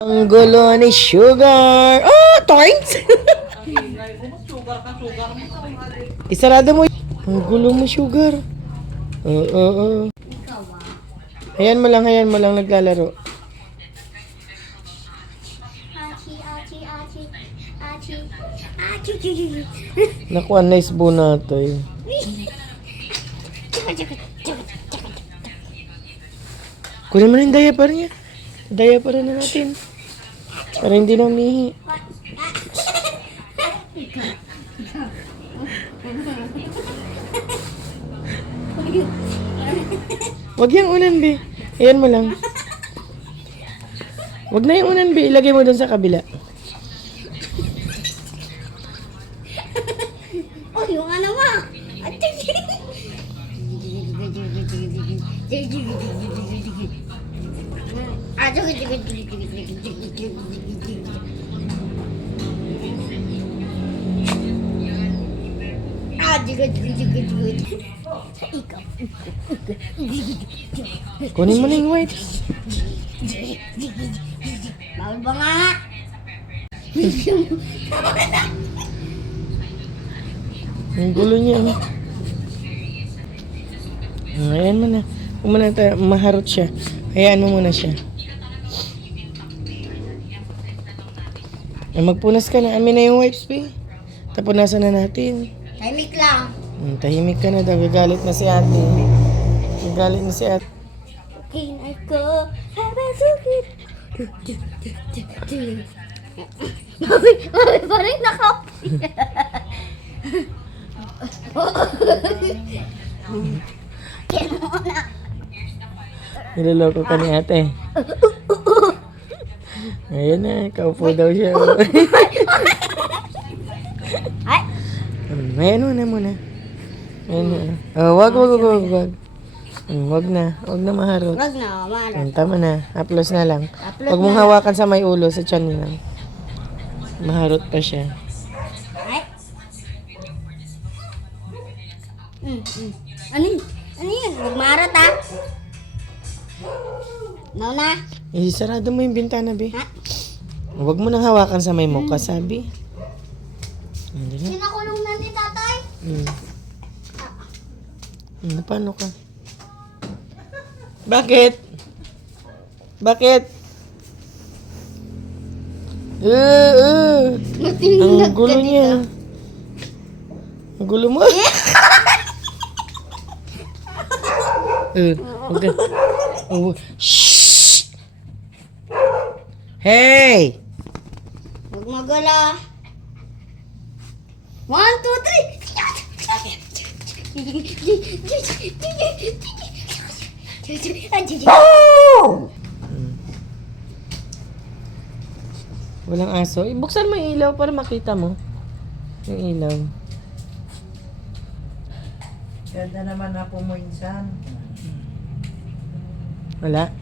Ang gulo ni Sugar. Oh, Torrance! Isarado mo. Ang gulo mo, Sugar. Oo. Ayan mo lang, naglalaro. Naku, nice po natin. Kunin mo na yung diaper niya. Diaper na natin. Para hindi na umihi. Wag yung unan, be. Ayan mo lang. Wag na yung unan, be. Ilagay mo dun sa kabila. Oh, yung ano mo. Kunin mo na yung white. Bawal ba nga? Ang gulo niya. Ayan mo na. Kung maharot siya. Hayaan mo muna siya. Magpunas ka na. Amin na yung wipes, be. Tapunasan na natin. Tahimik lang. Tahimik ka na daw. Gagalit na si ate. Gagalit na si ate. Kinay ko. Habasugit. Mami, parang nakapi. Niloloko ka ni ate. Ayan na. Kaupo daw siya. Ay! Ayan muna. Ayan na. Oh, wag. Wag na maharot. Wag na, mara. Tama na. Haplos na lang. Haplos Huwag mong na. hawakan sa may ulo, sa tiyan lang. Maharot pa siya. Ay! Ano yun? Ano yun? Magmarat ha? No na? Sarado mo yung bintana, be. Ha? Huwag mo nang hawakan sa may mukha, sabi. Hindi na. Sinakulong na ni tatay? Paano ka? Bakit? Ang gulo niya. Ang gulo mo. Okay. Shh! Hey! Huwag magala. 1, 2, 3. Walang aso. Ibuksan mo yung ilaw para makita mo. Yung ilaw. Ganda naman na po mo insan. Wala.